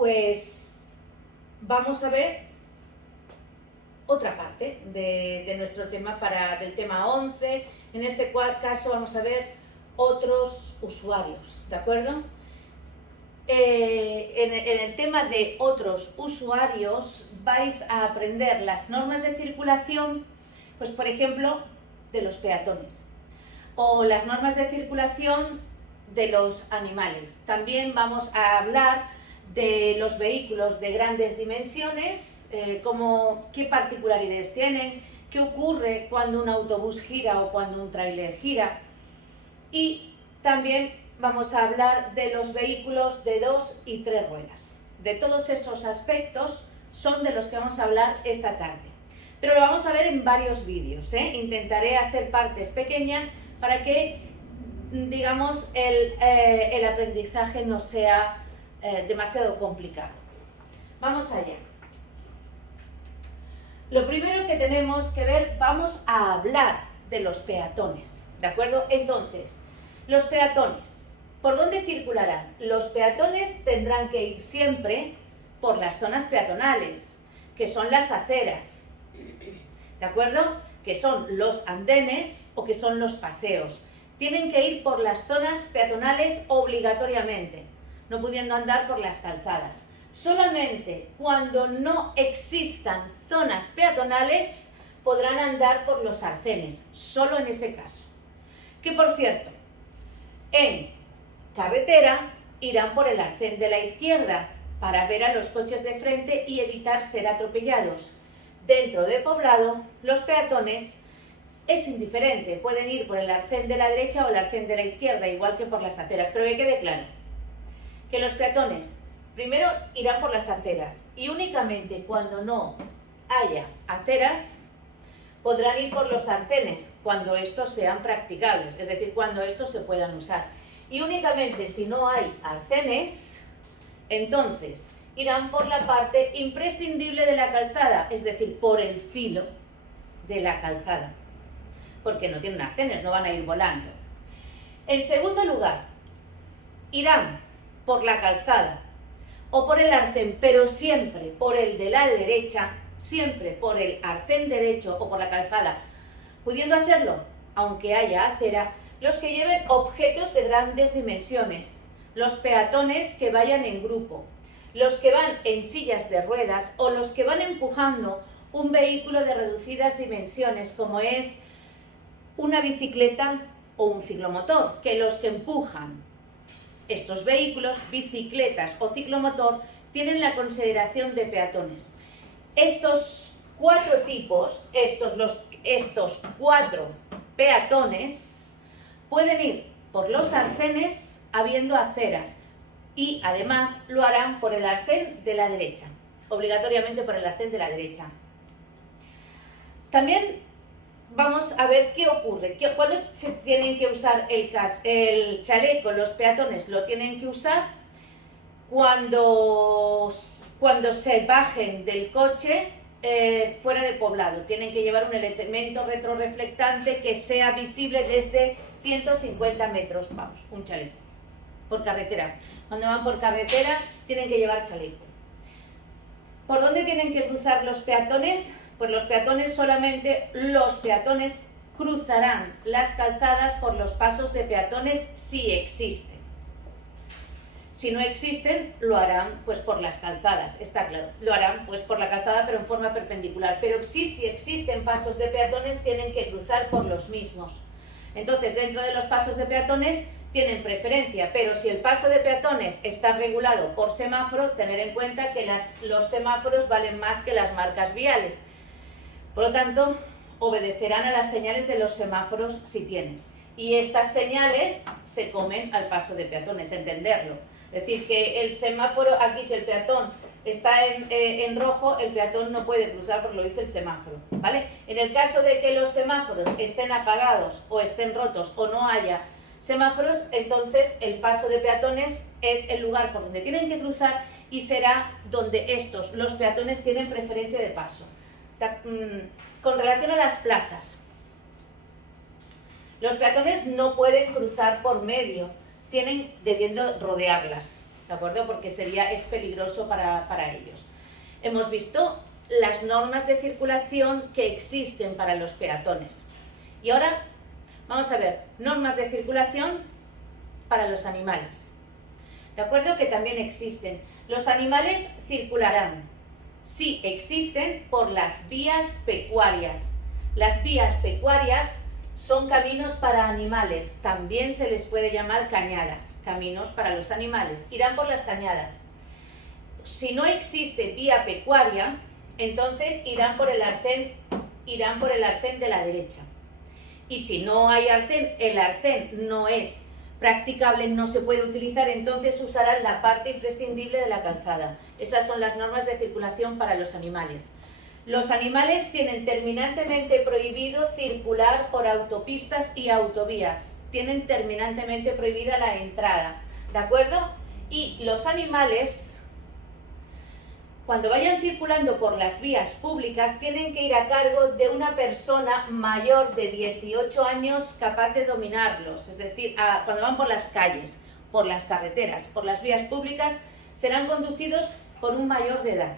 pues vamos a ver otra parte de nuestro tema, del tema 11. En este caso vamos a ver otros usuarios, ¿de acuerdo? En el tema de otros usuarios vais a aprender las normas de circulación, pues por ejemplo, de los peatones, o las normas de circulación de los animales. También vamos a hablar de los vehículos de grandes dimensiones, qué particularidades tienen, qué ocurre cuando un autobús gira o cuando un tráiler gira. Y también vamos a hablar de los vehículos de 2 y 3 ruedas. De todos esos aspectos son de los que vamos a hablar esta tarde. Pero lo vamos a ver en varios vídeos, ¿eh? Intentaré hacer partes pequeñas para que, digamos, el aprendizaje no sea demasiado complicado. Vamos allá. Lo primero que tenemos que ver, vamos a hablar de los peatones, ¿de acuerdo? Entonces, los peatones, ¿por dónde circularán? Los peatones tendrán que ir siempre por las zonas peatonales, que son las aceras, ¿de acuerdo? Que son los andenes o que son los paseos. Tienen que ir por las zonas peatonales obligatoriamente, no pudiendo andar por las calzadas. Solamente cuando no existan zonas peatonales podrán andar por los arcenes, solo en ese caso. Que por cierto, en carretera irán por el arcén de la izquierda para ver a los coches de frente y evitar ser atropellados. Dentro de poblado, los peatones es indiferente, pueden ir por el arcén de la derecha o el arcén de la izquierda, igual que por las aceras, pero que quede claro que los peatones primero irán por las aceras y únicamente cuando no haya aceras podrán ir por los arcenes, cuando estos sean practicables, es decir, cuando estos se puedan usar. Y únicamente si no hay arcenes, entonces irán por la parte imprescindible de la calzada, es decir, por el filo de la calzada, porque no tienen arcenes, no van a ir volando. En segundo lugar, irán por la calzada o por el arcén, pero siempre por el de la derecha, siempre por el arcén derecho o por la calzada, pudiendo hacerlo, aunque haya acera, los que lleven objetos de grandes dimensiones, los peatones que vayan en grupo, los que van en sillas de ruedas o los que van empujando un vehículo de reducidas dimensiones, como es una bicicleta o un ciclomotor, que los que empujan estos vehículos, bicicletas o ciclomotor, tienen la consideración de peatones. Estos 4 tipos, estos 4 peatones, pueden ir por los arcenes habiendo aceras y además lo harán por el arcén de la derecha, obligatoriamente por el arcén de la derecha. También vamos a ver qué ocurre. ¿Cuándo se tienen que usar el chaleco? Los peatones lo tienen que usar cuando se bajen del coche fuera de poblado. Tienen que llevar un elemento retroreflectante que sea visible desde 150 metros, vamos, un chaleco, por carretera. Cuando van por carretera tienen que llevar chaleco. ¿Por dónde tienen que cruzar los peatones? Pues los peatones cruzarán las calzadas por los pasos de peatones si existen. Si no existen, lo harán pues por las calzadas, está claro. Lo harán pues por la calzada pero en forma perpendicular. Pero si existen pasos de peatones, tienen que cruzar por los mismos. Entonces, dentro de los pasos de peatones tienen preferencia, pero si el paso de peatones está regulado por semáforo, tener en cuenta que los semáforos valen más que las marcas viales. Por lo tanto, obedecerán a las señales de los semáforos si tienen. Y estas señales se comen al paso de peatones, entenderlo. Es decir, que el semáforo, aquí si el peatón está en rojo, el peatón no puede cruzar porque lo dice el semáforo, ¿vale? En el caso de que los semáforos estén apagados o estén rotos o no haya semáforos, entonces el paso de peatones es el lugar por donde tienen que cruzar y será donde los peatones tienen preferencia de paso. Con relación a las plazas, los peatones no pueden cruzar por medio, debiendo rodearlas, ¿de acuerdo? Porque es peligroso para ellos. Hemos visto las normas de circulación que existen para los peatones. Y ahora vamos a ver normas de circulación para los animales. ¿De acuerdo? Que también existen. Los animales circularán, sí existen, por las vías pecuarias. Las vías pecuarias son caminos para animales, también se les puede llamar cañadas, caminos para los animales. Irán por las cañadas. Si no existe vía pecuaria, entonces irán por el arcén de la derecha. Y si no hay arcén, el arcén no es practicable, no se puede utilizar, entonces usarán la parte imprescindible de la calzada. Esas son las normas de circulación para los animales. Los animales tienen terminantemente prohibido circular por autopistas y autovías. Tienen terminantemente prohibida la entrada, ¿de acuerdo? Y los animales, cuando vayan circulando por las vías públicas, tienen que ir a cargo de una persona mayor de 18 años capaz de dominarlos. Es decir, cuando van por las calles, por las carreteras, por las vías públicas, serán conducidos por un mayor de edad.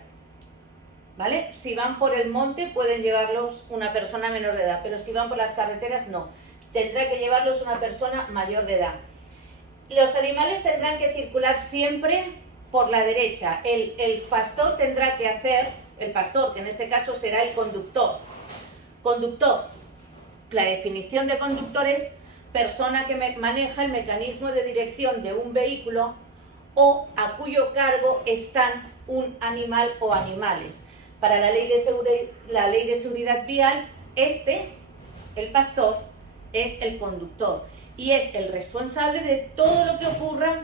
¿Vale? Si van por el monte pueden llevarlos una persona menor de edad, pero si van por las carreteras no. Tendrá que llevarlos una persona mayor de edad. Los animales tendrán que circular siempre por la derecha. El pastor tendrá que hacer, el pastor, que en este caso será el conductor. Conductor, la definición de conductor es persona que maneja el mecanismo de dirección de un vehículo o a cuyo cargo están un animal o animales. Para la ley de seguridad vial, el pastor, es el conductor y es el responsable de todo lo que ocurra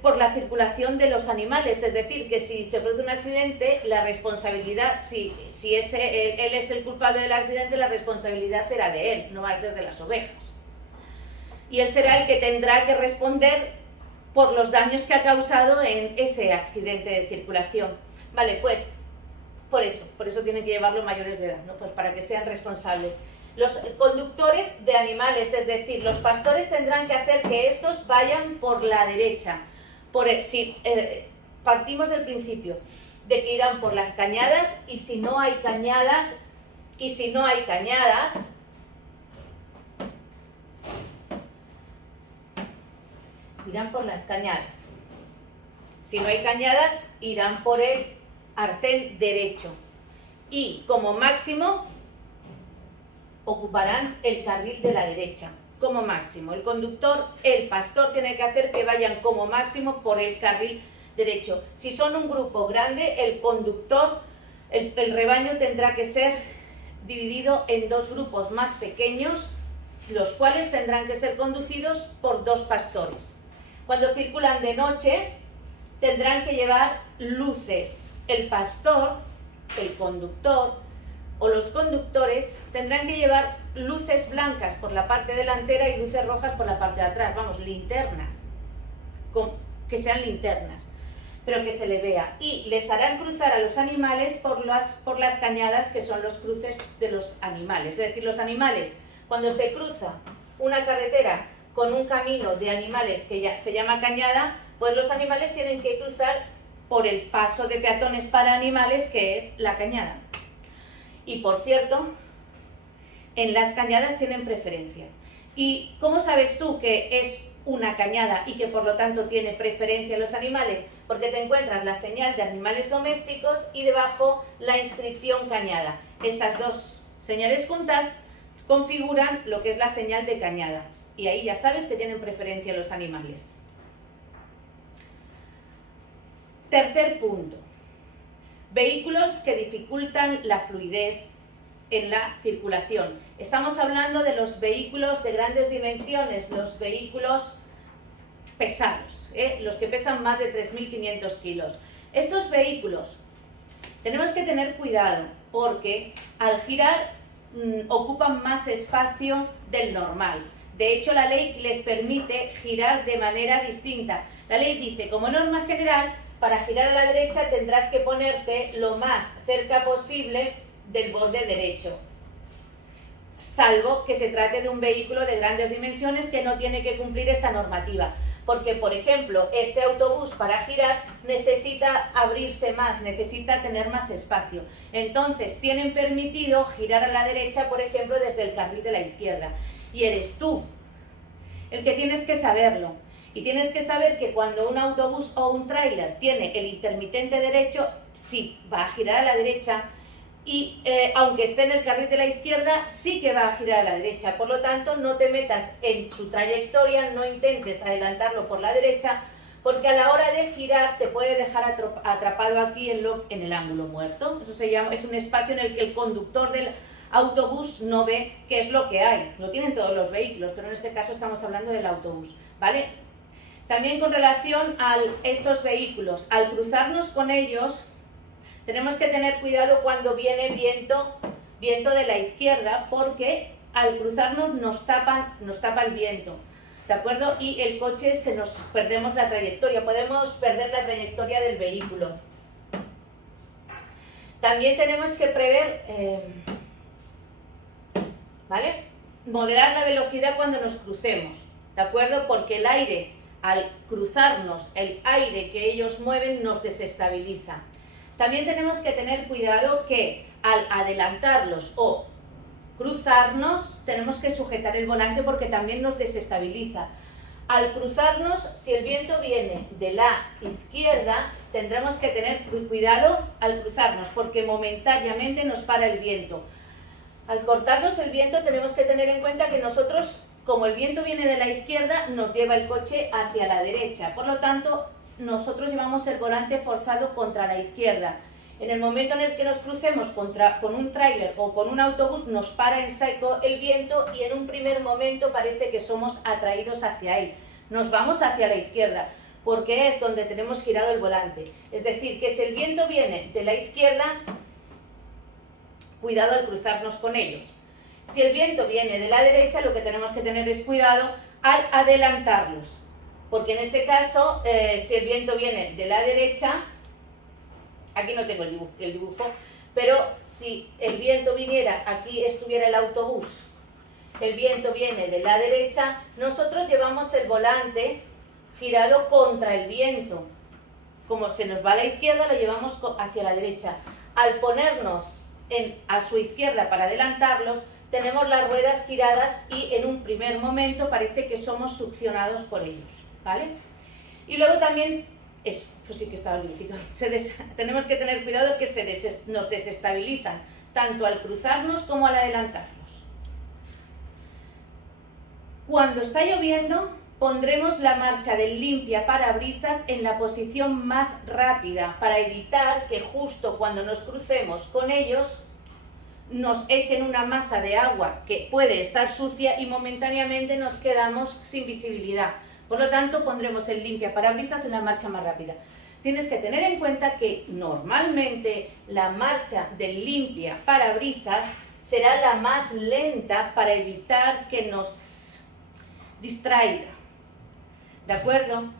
por la circulación de los animales. Es decir, que si se produce un accidente, la responsabilidad, si él es el culpable del accidente, la responsabilidad será de él, no va a ser de las ovejas. Y él será el que tendrá que responder por los daños que ha causado en ese accidente de circulación. Vale, pues por eso tienen que llevarlo mayores de edad, ¿no? Pues para que sean responsables. Los conductores de animales, es decir, los pastores tendrán que hacer que estos vayan por la derecha. Partimos del principio de que irán por las cañadas y si no hay cañadas, irán por las cañadas. Si no hay cañadas, irán por el arcén derecho y como máximo ocuparán el carril de la derecha, como máximo. El conductor, el pastor tiene que hacer que vayan como máximo por el carril derecho. Si son un grupo grande, el conductor, el rebaño tendrá que ser dividido en dos grupos más pequeños, los cuales tendrán que ser conducidos por dos pastores. Cuando circulan de noche, tendrán que llevar luces. El pastor, el conductor o los conductores tendrán que llevar luces blancas por la parte delantera y luces rojas por la parte de atrás. Vamos, linternas, que sean linternas, pero que se le vea. Y les harán cruzar a los animales por las cañadas, que son los cruces de los animales. Es decir, los animales, cuando se cruza una carretera con un camino de animales que ya se llama cañada, pues los animales tienen que cruzar por el paso de peatones para animales, que es la cañada. Y por cierto, en las cañadas tienen preferencia. ¿Y cómo sabes tú que es una cañada y que por lo tanto tiene preferencia los animales? Porque te encuentras la señal de animales domésticos y debajo la inscripción cañada. Estas dos señales juntas configuran lo que es la señal de cañada. Y ahí ya sabes que tienen preferencia los animales. Tercer punto. Vehículos que dificultan la fluidez en la circulación. Estamos hablando de los vehículos de grandes dimensiones, los vehículos pesados, los que pesan más de 3.500 kilos. Estos vehículos tenemos que tener cuidado porque al girar ocupan más espacio del normal. De hecho, la ley les permite girar de manera distinta. La ley dice, como norma general, para girar a la derecha tendrás que ponerte lo más cerca posible del borde derecho, salvo que se trate de un vehículo de grandes dimensiones que no tiene que cumplir esta normativa. Porque, por ejemplo, este autobús para girar necesita abrirse más, necesita tener más espacio. Entonces, tienen permitido girar a la derecha, por ejemplo, desde el carril de la izquierda. Y eres tú el que tienes que saberlo. Y tienes que saber que cuando un autobús o un tráiler tiene el intermitente derecho, sí va a girar a la derecha, y aunque esté en el carril de la izquierda, sí que va a girar a la derecha. Por lo tanto, no te metas en su trayectoria, no intentes adelantarlo por la derecha, porque a la hora de girar te puede dejar atrapado aquí en el ángulo muerto. Eso se llama, es un espacio en el que el conductor del autobús no ve qué es lo que hay. Lo tienen todos los vehículos, pero en este caso estamos hablando del autobús, ¿vale? También con relación a estos vehículos, al cruzarnos con ellos, tenemos que tener cuidado cuando viene viento de la izquierda, porque al cruzarnos nos tapa el viento, ¿de acuerdo? Y el coche perdemos la trayectoria, podemos perder la trayectoria del vehículo. También tenemos que prever, ¿vale? Moderar la velocidad cuando nos crucemos, ¿de acuerdo? Porque el aire, al cruzarnos, el aire que ellos mueven nos desestabiliza. También tenemos que tener cuidado que al adelantarlos o cruzarnos tenemos que sujetar el volante porque también nos desestabiliza. Al cruzarnos, si el viento viene de la izquierda, tendremos que tener cuidado al cruzarnos porque momentáneamente nos para el viento. Al cortarnos el viento tenemos que tener en cuenta que nosotros, como el viento viene de la izquierda, nos lleva el coche hacia la derecha. Por lo tanto, nosotros llevamos el volante forzado contra la izquierda. En el momento en el que nos crucemos con un tráiler o con un autobús, nos para en seco el viento y en un primer momento parece que somos atraídos hacia él. Nos vamos hacia la izquierda, porque es donde tenemos girado el volante. Es decir, que si el viento viene de la izquierda, cuidado al cruzarnos con ellos. Si el viento viene de la derecha, lo que tenemos que tener es cuidado al adelantarlos. Porque en este caso, si el viento viene de la derecha, aquí no tengo el dibujo, pero si el viento viniera, aquí estuviera el autobús, el viento viene de la derecha, nosotros llevamos el volante girado contra el viento. Como se nos va a la izquierda, lo llevamos hacia la derecha. Al ponernos a su izquierda para adelantarlos, tenemos las ruedas giradas y en un primer momento parece que somos succionados por ellos, ¿vale? Y luego también, pues sí que estaba el dibujito, tenemos que tener cuidado que nos desestabilizan, tanto al cruzarnos como al adelantarnos. Cuando está lloviendo, pondremos la marcha del limpia parabrisas en la posición más rápida para evitar que justo cuando nos crucemos con ellos nos echen una masa de agua que puede estar sucia y momentáneamente nos quedamos sin visibilidad. Por lo tanto, pondremos el limpia parabrisas en la marcha más rápida. Tienes que tener en cuenta que normalmente la marcha del limpia parabrisas será la más lenta para evitar que nos distraiga, ¿de acuerdo?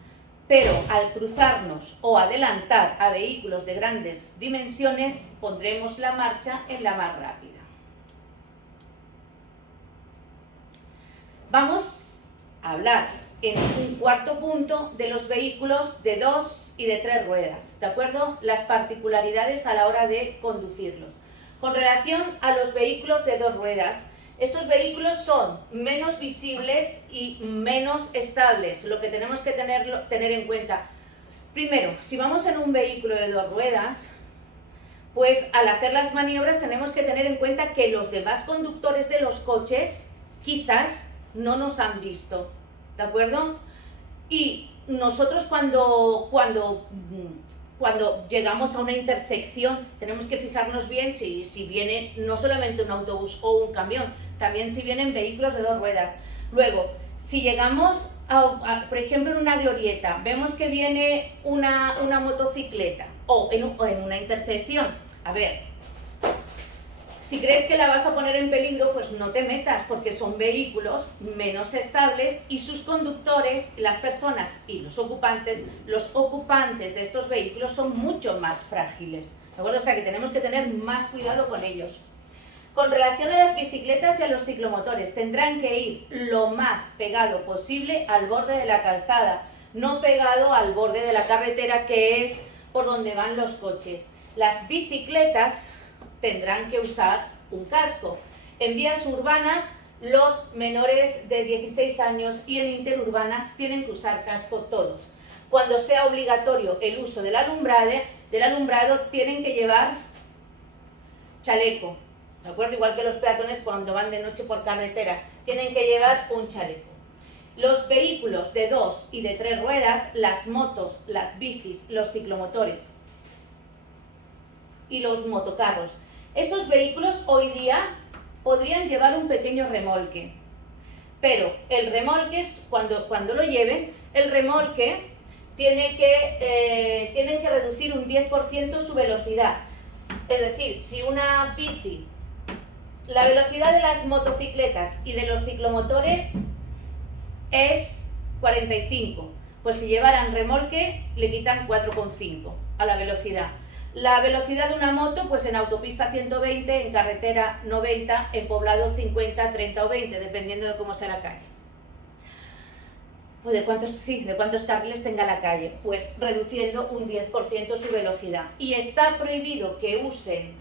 Pero al cruzarnos o adelantar a vehículos de grandes dimensiones, pondremos la marcha en la más rápida. Vamos a hablar en un cuarto punto de los vehículos de 2 y de 3 ruedas, ¿de acuerdo? Las particularidades a la hora de conducirlos. Con relación a los vehículos de 2 ruedas, estos vehículos son menos visibles y menos estables, lo que tenemos que tener en cuenta. Primero, si vamos en un vehículo de 2 ruedas, pues al hacer las maniobras tenemos que tener en cuenta que los demás conductores de los coches quizás no nos han visto, ¿de acuerdo? Y nosotros cuando llegamos a una intersección tenemos que fijarnos bien si viene no solamente un autobús o un camión, también si vienen vehículos de 2 ruedas. Luego, si llegamos por ejemplo en una glorieta, vemos que viene una motocicleta o en una intersección, a ver, si crees que la vas a poner en peligro, pues no te metas, porque son vehículos menos estables y sus conductores, las personas y los ocupantes de estos vehículos son mucho más frágiles, ¿de acuerdo? O sea que tenemos que tener más cuidado con ellos. Con relación a las bicicletas y a los ciclomotores, tendrán que ir lo más pegado posible al borde de la calzada, no pegado al borde de la carretera, que es por donde van los coches. Las bicicletas tendrán que usar un casco. En vías urbanas, los menores de 16 años y en interurbanas tienen que usar casco todos. Cuando sea obligatorio el uso del alumbrado tienen que llevar chaleco, ¿de acuerdo? Igual que los peatones cuando van de noche por carretera, tienen que llevar un chaleco. Los vehículos de 2 y de 3 ruedas, las motos, las bicis, los ciclomotores y los motocarros. Estos vehículos hoy día podrían llevar un pequeño remolque, pero el remolque, cuando lo lleven, el remolque tienen que reducir un 10% su velocidad. Es decir, si una bici, la velocidad de las motocicletas y de los ciclomotores es 45, pues si llevaran remolque le quitan 4,5 a la velocidad. La velocidad de una moto, pues en autopista 120, en carretera 90, en poblado 50, 30 o 20, dependiendo de cómo sea la calle. Pues de cuántos carriles tenga la calle, pues reduciendo un 10% su velocidad. Y está prohibido que usen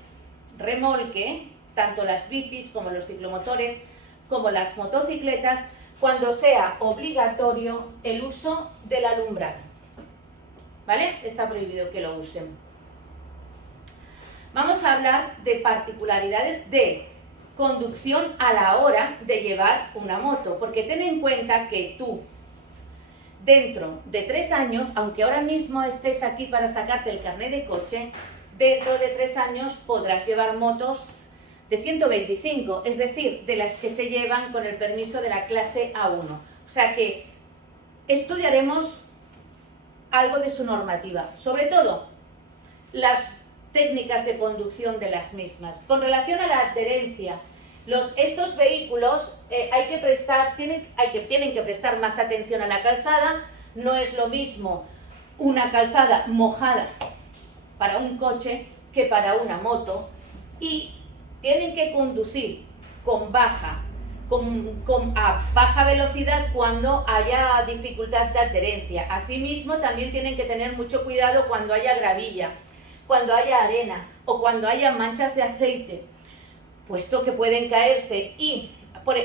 remolque, tanto las bicis como los ciclomotores, como las motocicletas, cuando sea obligatorio el uso del alumbrado. ¿Vale? Está prohibido que lo usen. Vamos a hablar de particularidades de conducción a la hora de llevar una moto, porque ten en cuenta que tú, dentro de 3 años, aunque ahora mismo estés aquí para sacarte el carnet de coche, dentro de 3 años podrás llevar motos de 125, es decir, de las que se llevan con el permiso de la clase A1. O sea que estudiaremos algo de su normativa, sobre todo las técnicas de conducción de las mismas. Con relación a la adherencia, estos vehículos tienen que prestar más atención a la calzada. No es lo mismo una calzada mojada para un coche que para una moto, y tienen que conducir a baja velocidad cuando haya dificultad de adherencia. Asimismo, también tienen que tener mucho cuidado cuando haya gravilla, cuando haya arena o cuando haya manchas de aceite, puesto que pueden caerse, y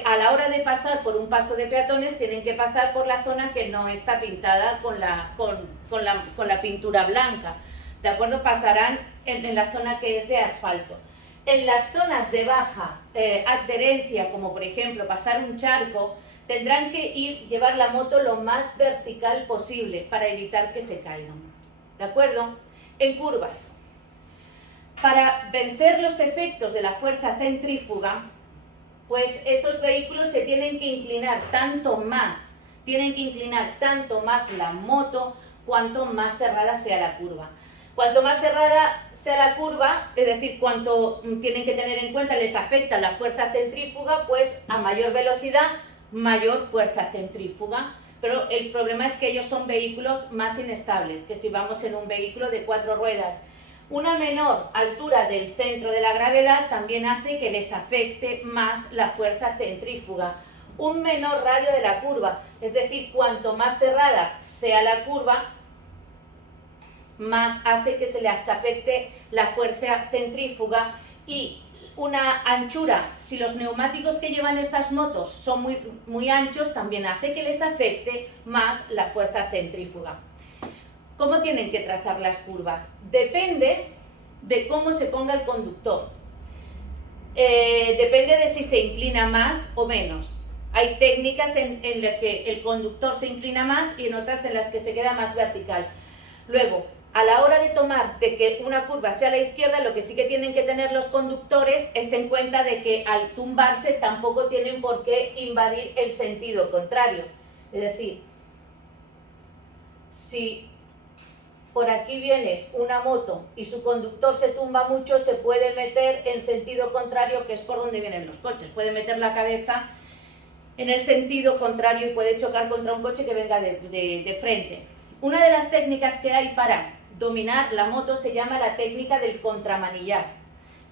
a la hora de pasar por un paso de peatones tienen que pasar por la zona que no está pintada con la pintura blanca, ¿de acuerdo? Pasarán en la zona que es de asfalto. En las zonas de baja adherencia, como por ejemplo pasar un charco, tendrán que llevar la moto lo más vertical posible para evitar que se caigan, ¿de acuerdo? En curvas, para vencer los efectos de la fuerza centrífuga, pues estos vehículos se tienen que inclinar tanto más la moto cuanto más cerrada sea la curva. Cuanto más cerrada sea la curva, es decir, cuanto tienen que tener en cuenta les afecta la fuerza centrífuga, pues a mayor velocidad, mayor fuerza centrífuga. Pero el problema es que ellos son vehículos más inestables que si vamos en un vehículo de 4 ruedas. Una menor altura del centro de la gravedad también hace que les afecte más la fuerza centrífuga. Un menor radio de la curva, es decir, cuanto más cerrada sea la curva, más hace que se les afecte la fuerza centrífuga. Y una anchura, si los neumáticos que llevan estas motos son muy anchos, también hace que les afecte más la fuerza centrífuga. ¿Cómo tienen que trazar las curvas? Depende de cómo se ponga el conductor. Depende de si se inclina más o menos. Hay técnicas en las que el conductor se inclina más y en otras en las que se queda más vertical. Luego, a la hora de tomar de que una curva sea a la izquierda, lo que sí que tienen que tener los conductores es en cuenta de que al tumbarse tampoco tienen por qué invadir el sentido contrario. Es decir, si por aquí viene una moto y su conductor se tumba mucho, se puede meter en sentido contrario, que es por donde vienen los coches. Puede meter la cabeza en el sentido contrario y puede chocar contra un coche que venga de frente. Una de las técnicas que hay para dominar la moto se llama la técnica del contramanillar,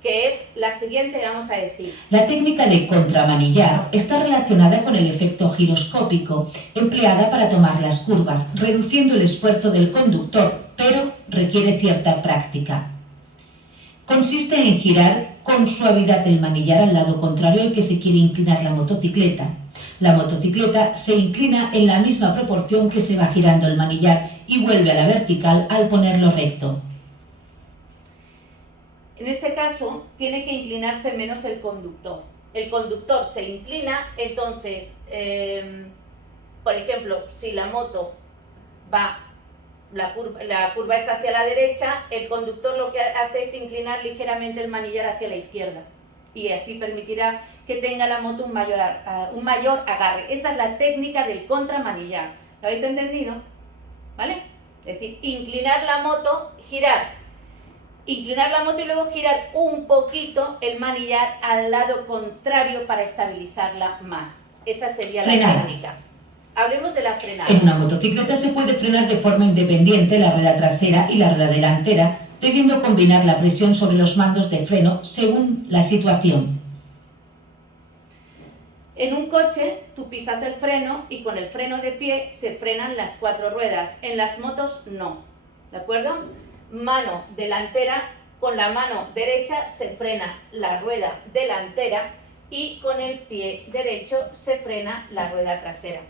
que es la siguiente, vamos a decir. La técnica de contramanillar está relacionada con el efecto giroscópico, empleada para tomar las curvas, reduciendo el esfuerzo del conductor, pero requiere cierta práctica. Consiste en girar con suavidad el manillar al lado contrario al que se quiere inclinar la motocicleta. La motocicleta se inclina en la misma proporción que se va girando el manillar y vuelve a la vertical al ponerlo recto. En este caso, tiene que inclinarse menos el conductor. El conductor se inclina, entonces, por ejemplo, si la moto va, la curva es hacia la derecha, el conductor lo que hace es inclinar ligeramente el manillar hacia la izquierda. Y así permitirá que tenga la moto un mayor agarre. Esa es la técnica del contramanillar. ¿Lo habéis entendido? ¿Vale? Es decir, inclinar la moto, inclinar la moto y luego girar un poquito el manillar al lado contrario para estabilizarla más. Esa sería la técnica. Hablemos de la frenada. En una motocicleta se puede frenar de forma independiente la rueda trasera y la rueda delantera, debiendo combinar la presión sobre los mandos de freno según la situación. En un coche tú pisas el freno y con el freno de pie se frenan las 4 ruedas. En las motos no. ¿De acuerdo? Mano delantera, con la mano derecha se frena la rueda delantera y con el pie derecho se frena la rueda trasera.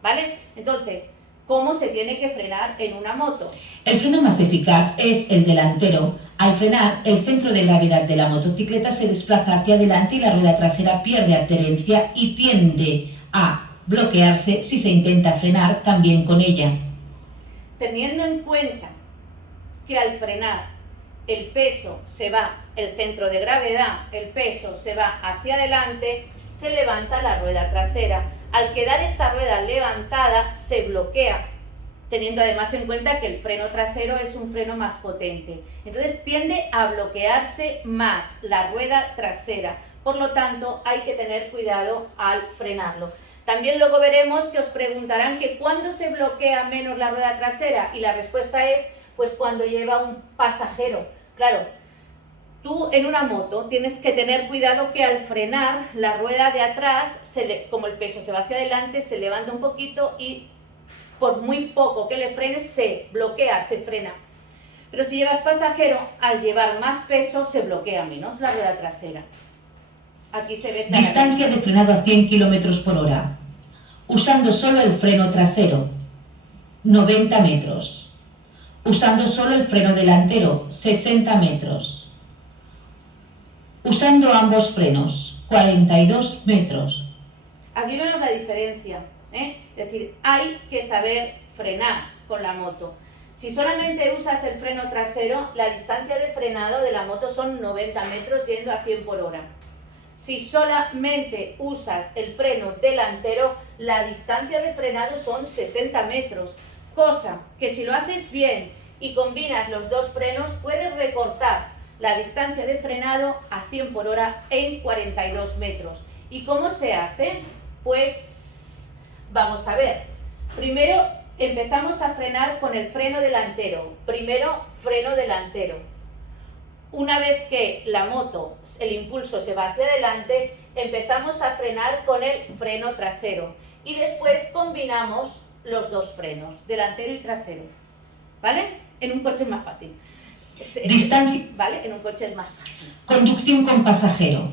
¿Vale? Entonces, ¿cómo se tiene que frenar en una moto? El freno más eficaz es el delantero. Al frenar, el centro de gravedad de la motocicleta se desplaza hacia adelante y la rueda trasera pierde adherencia y tiende a bloquearse si se intenta frenar también con ella. Teniendo en cuenta que al frenar el peso se va, el centro de gravedad, el peso se va hacia adelante, se levanta la rueda trasera. Al quedar esta rueda levantada, se bloquea, teniendo además en cuenta que el freno trasero es un freno más potente. Entonces tiende a bloquearse más la rueda trasera. Por lo tanto, hay que tener cuidado al frenarlo. También luego veremos que os preguntarán que ¿cuándo se bloquea menos la rueda trasera? Y la respuesta es, pues cuando lleva un pasajero. Claro, tú en una moto tienes que tener cuidado que al frenar la rueda de atrás, como el peso se va hacia adelante, se levanta un poquito y por muy poco que le frenes se bloquea, se frena. Pero si llevas pasajero, al llevar más peso se bloquea menos la rueda trasera. Aquí se ve claramente. Distancia de frenado a 100 km por hora. Usando solo el freno trasero, 90 metros. Usando solo el freno delantero, 60 metros. Usando ambos frenos, 42 metros. Aquí vemos la diferencia, ¿eh? Es decir, hay que saber frenar con la moto. Si solamente usas el freno trasero, la distancia de frenado de la moto son 90 metros yendo a 100 por hora. Si solamente usas el freno delantero, la distancia de frenado son 60 metros. Cosa que si lo haces bien y combinas los dos frenos, puedes recortar la distancia de frenado a 100 por hora en 42 metros. ¿Y cómo se hace? Pues vamos a ver. Primero empezamos a frenar con el freno delantero. Primero freno delantero. Una vez que la moto, el impulso se va hacia adelante, empezamos a frenar con el freno trasero. Y después combinamos los dos frenos, delantero y trasero. ¿Vale? En un coche es más fácil. Distancia. ¿Vale? En un coche es más fácil. Conducción con pasajero.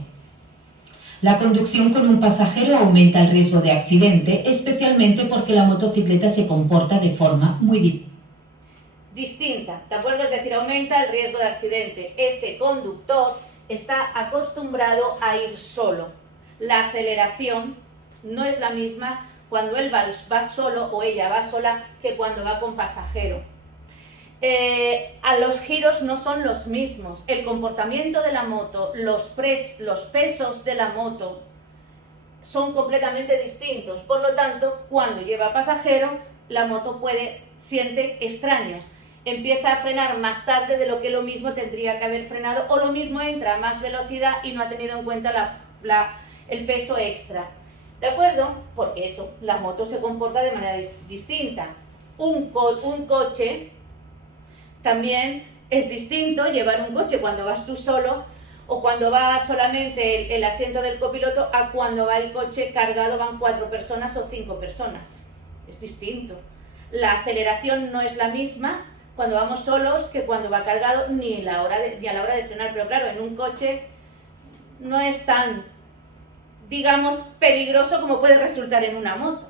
La conducción con un pasajero aumenta el riesgo de accidente, especialmente porque la motocicleta se comporta de forma muy distinta, ¿de acuerdo? Es decir, aumenta el riesgo de accidente. Este conductor está acostumbrado a ir solo. La aceleración no es la misma cuando él va solo o ella va sola que cuando va con pasajero. A los giros no son los mismos. El comportamiento de la moto, los pesos de la moto son completamente distintos. Por lo tanto, cuando lleva pasajero, la moto siente extraños. Empieza a frenar más tarde de lo que lo mismo tendría que haber frenado, o lo mismo entra a más velocidad y no ha tenido en cuenta el peso extra. ¿De acuerdo? Porque eso, la moto se comporta de manera distinta. Un coche también es distinto, llevar un coche cuando vas tú solo o cuando va solamente el asiento del copiloto a cuando va el coche cargado van 4 personas o 5 personas. Es distinto. La aceleración no es la misma cuando vamos solos que cuando va cargado ni a la hora de frenar, pero claro, en un coche no es tan, digamos, peligroso como puede resultar en una moto.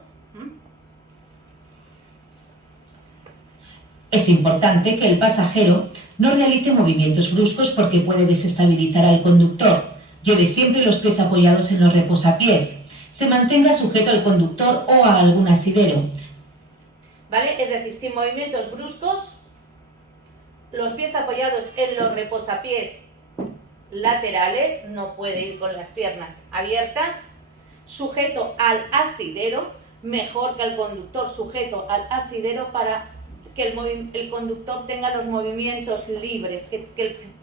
Es importante que el pasajero no realice movimientos bruscos porque puede desestabilizar al conductor. Lleve siempre los pies apoyados en los reposapiés. Se mantenga sujeto al conductor o a algún asidero. ¿Vale? Es decir, sin movimientos bruscos, los pies apoyados en los reposapiés laterales, no puede ir con las piernas abiertas, sujeto al asidero, mejor que al conductor, sujeto al asidero para que el conductor tenga los movimientos libres,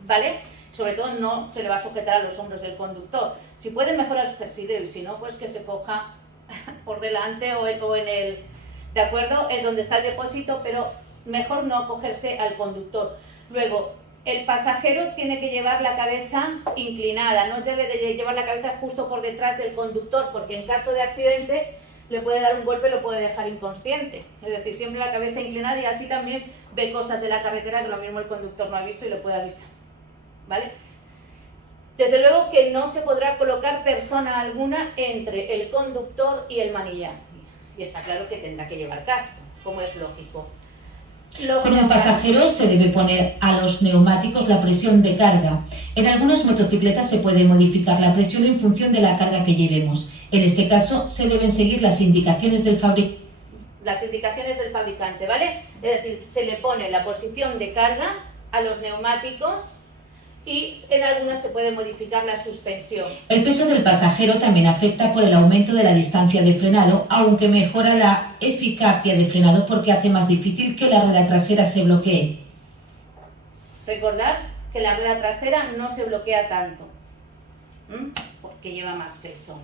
¿vale? Sobre todo no se le va a sujetar a los hombros del conductor. Si puede, mejor al asidero, y si no, pues que se coja por delante o en el, ¿de acuerdo? En donde está el depósito, pero mejor no acogerse al conductor. Luego, el pasajero tiene que llevar la cabeza inclinada, no debe de llevar la cabeza justo por detrás del conductor, porque en caso de accidente le puede dar un golpe y lo puede dejar inconsciente. Es decir, siempre la cabeza inclinada, y así también ve cosas de la carretera que lo mismo el conductor no ha visto y lo puede avisar. ¿Vale? Desde luego que no se podrá colocar persona alguna entre el conductor y el manillar. Y está claro que tendrá que llevar casco, como es lógico. Con el pasajero se debe poner a los neumáticos la presión de carga. En algunas motocicletas se puede modificar la presión en función de la carga que llevemos. En este caso se deben seguir las indicaciones del fabricante. ¿Vale? Es decir, se le pone la posición de carga a los neumáticos y en algunas se puede modificar la suspensión. El peso del pasajero también afecta por el aumento de la distancia de frenado, aunque mejora la eficacia de frenado porque hace más difícil que la rueda trasera se bloquee. Recordad que la rueda trasera no se bloquea tanto, porque lleva más peso.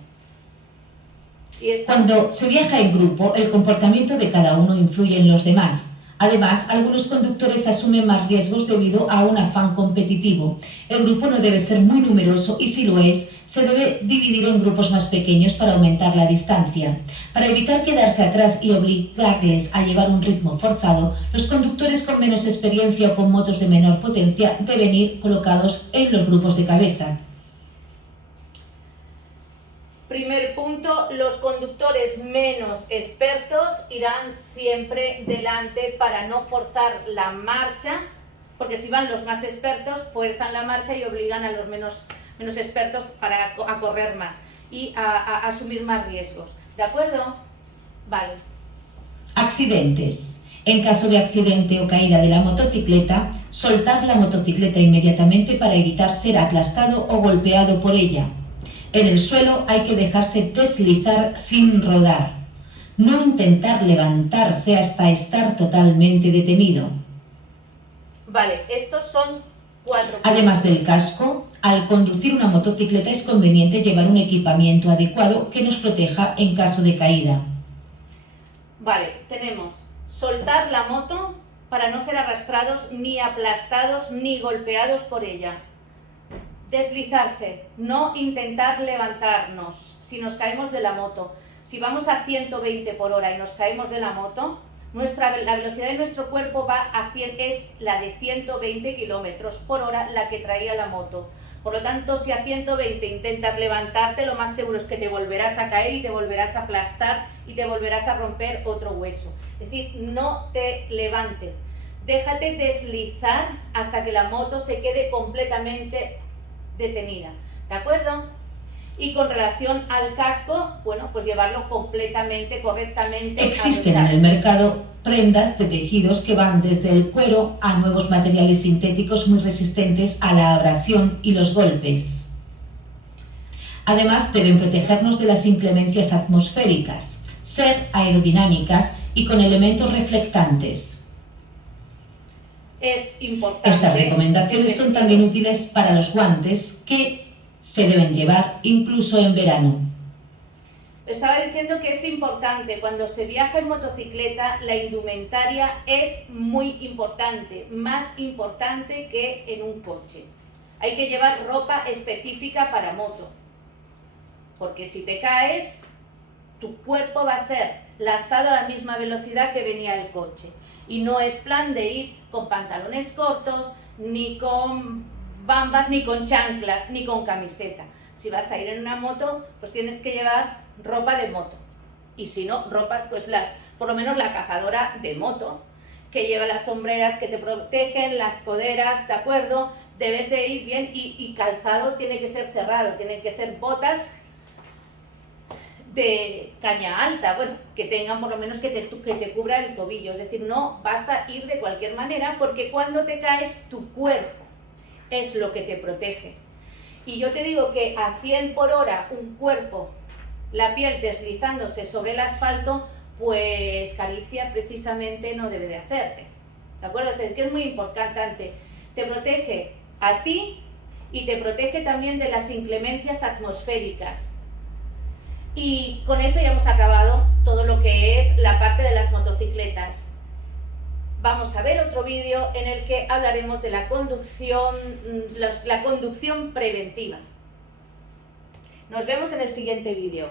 Cuando se viaja en grupo, el comportamiento de cada uno influye en los demás. Además, algunos conductores asumen más riesgos debido a un afán competitivo. El grupo no debe ser muy numeroso y si lo es, se debe dividir en grupos más pequeños para aumentar la distancia. Para evitar quedarse atrás y obligarles a llevar un ritmo forzado, los conductores con menos experiencia o con motos de menor potencia deben ir colocados en los grupos de cabeza. Primer punto, los conductores menos expertos irán siempre delante para no forzar la marcha, porque si van los más expertos, fuerzan la marcha y obligan a los menos expertos a correr más y a asumir más riesgos. ¿De acuerdo? Vale. Accidentes. En caso de accidente o caída de la motocicleta, soltar la motocicleta inmediatamente para evitar ser aplastado o golpeado por ella. En el suelo hay que dejarse deslizar sin rodar. No intentar levantarse hasta estar totalmente detenido. Vale, estos son 4 puntos. Además del casco, al conducir una motocicleta es conveniente llevar un equipamiento adecuado que nos proteja en caso de caída. Vale, tenemos soltar la moto para no ser arrastrados, ni aplastados, ni golpeados por ella. Deslizarse, no intentar levantarnos si nos caemos de la moto. Si vamos a 120 por hora y nos caemos de la moto, la velocidad de nuestro cuerpo es la de 120 kilómetros por hora la que traía la moto. Por lo tanto, si a 120 intentas levantarte, lo más seguro es que te volverás a caer y te volverás a aplastar y te volverás a romper otro hueso. Es decir, no te levantes. Déjate deslizar hasta que la moto se quede completamente detenida, ¿de acuerdo? Y con relación al casco, bueno, pues llevarlo completamente, correctamente. Existen en el mercado prendas de tejidos que van desde el cuero a nuevos materiales sintéticos muy resistentes a la abrasión y los golpes. Además, deben protegernos de las inclemencias atmosféricas, ser aerodinámicas y con elementos reflectantes. Es importante. Estas recomendaciones son también útiles para los guantes que se deben llevar incluso en verano. Estaba diciendo que es importante, cuando se viaja en motocicleta, la indumentaria es muy importante, más importante que en un coche. Hay que llevar ropa específica para moto, porque si te caes, tu cuerpo va a ser lanzado a la misma velocidad que venía el coche. Y no es plan de ir con pantalones cortos, ni con bambas, ni con chanclas, ni con camiseta. Si vas a ir en una moto, pues tienes que llevar ropa de moto. Y si no, ropa, pues por lo menos la cazadora de moto, que lleva las sombreras que te protegen, las coderas, ¿de acuerdo? Debes de ir bien y calzado tiene que ser cerrado, tienen que ser botas de caña alta, bueno, que tengan por lo menos que te cubra el tobillo, es decir, no basta ir de cualquier manera, porque cuando te caes, tu cuerpo es lo que te protege. Y yo te digo que a 100 por hora un cuerpo, la piel deslizándose sobre el asfalto, pues caricia precisamente no debe de hacerte, ¿de acuerdo? Es que es muy importante, te protege a ti y te protege también de las inclemencias atmosféricas. Y con eso ya hemos acabado todo lo que es la parte de las motocicletas. Vamos a ver otro vídeo en el que hablaremos de la conducción preventiva. Nos vemos en el siguiente vídeo.